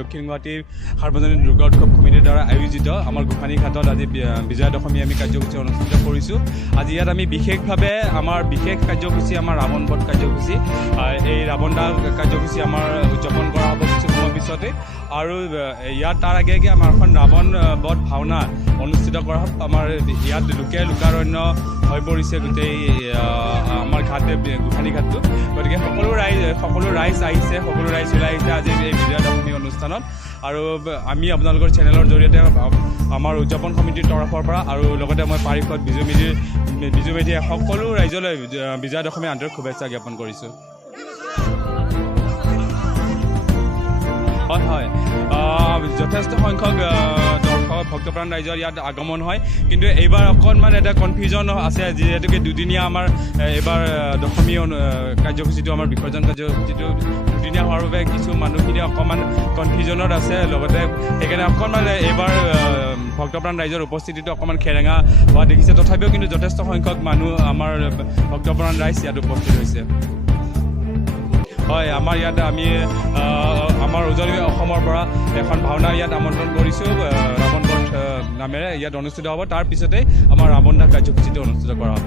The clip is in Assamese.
দক্ষিণ গুৱাহাটী সাৰ্বজনীন দুৰ্গা উৎসৱ কমিটিৰ দ্বাৰা আয়োজিত আমাৰ গোসানী ঘাটত আজি বিজয়া দশমী আমি কাৰ্যসূচী অনুষ্ঠিত কৰিছোঁ। আজি ইয়াত আমি বিশেষভাৱে আমাৰ বিশেষ কাৰ্যসূচী আমাৰ ৰাৱণ বধ কাৰ্যসূচী, এই ৰাৱণ দা কাৰ্যসূচী আমাৰ উদযাপন কৰা হ'ব কিছু সময় পিছতে। আৰু ইয়াত তাৰ আগে আমাৰ এখন ৰাৱণ বধ ভাওনা অনুষ্ঠিত কৰা হ'ব। আমাৰ ইয়াত লোকাৰণ্য হৈ পৰিছে গোটেই আমাৰ ঘাট গোসানী ঘাটটো। গতিকে সকলো ৰাইজ আহিছে, সকলো ৰাইজ ওলাই আহিছে আজি এই বিজয়া দশমী অনুষ্ঠানত। আৰু আমি আপোনালোকৰ চেনেলৰ জৰিয়তে আমাৰ উদযাপন সমিতিৰ তৰফৰ পৰা আৰু লগতে মই পাৰিষদ বিজু মেধিয়ে সকলো ৰাইজলৈ বিজয়া দশমী আন্তৰিক শুভেচ্ছা জ্ঞাপন কৰিছোঁ। হয়, যথেষ্ট সংখ্যক দৰ্শক ভক্তপ্ৰাণ ৰাইজৰ ইয়াত আগমন হয়, কিন্তু এইবাৰ অকণমান এটা কনফিউজন আছে, যিহেতুকে দুদিনীয়া আমাৰ এইবাৰ দশমী কাৰ্যসূচীটো আমাৰ বিসৰ্জন কাৰ্যসূচীটো দুদিনীয়া হোৱাৰ বাবে কিছু মানুহখিনি অকণমান কনফিউজনত আছে। লগতে সেইকাৰণে অকণমান এইবাৰ ভক্তপ্ৰাণ ৰাইজৰ উপস্থিতিটো অকণমান খেৰেঙা হোৱা দেখিছে। তথাপিও কিন্তু যথেষ্ট সংখ্যক মানুহ আমাৰ ভক্তপ্ৰাণ ৰাইজ ইয়াত উপস্থিত হৈছে। হয়, আমাৰ ইয়াত আমি আমাৰ উজনি অসমৰ পৰা এখন ভাওনা ইয়াত আমন্ত্ৰণ কৰিছোঁ, ৰাৱণ বধ নামেৰে ইয়াত অনুষ্ঠিত হ'ব। তাৰ পিছতেই আমাৰ ৰাৱণ দা কাৰ্যসূচীটো অনুষ্ঠিত কৰা হ'ব।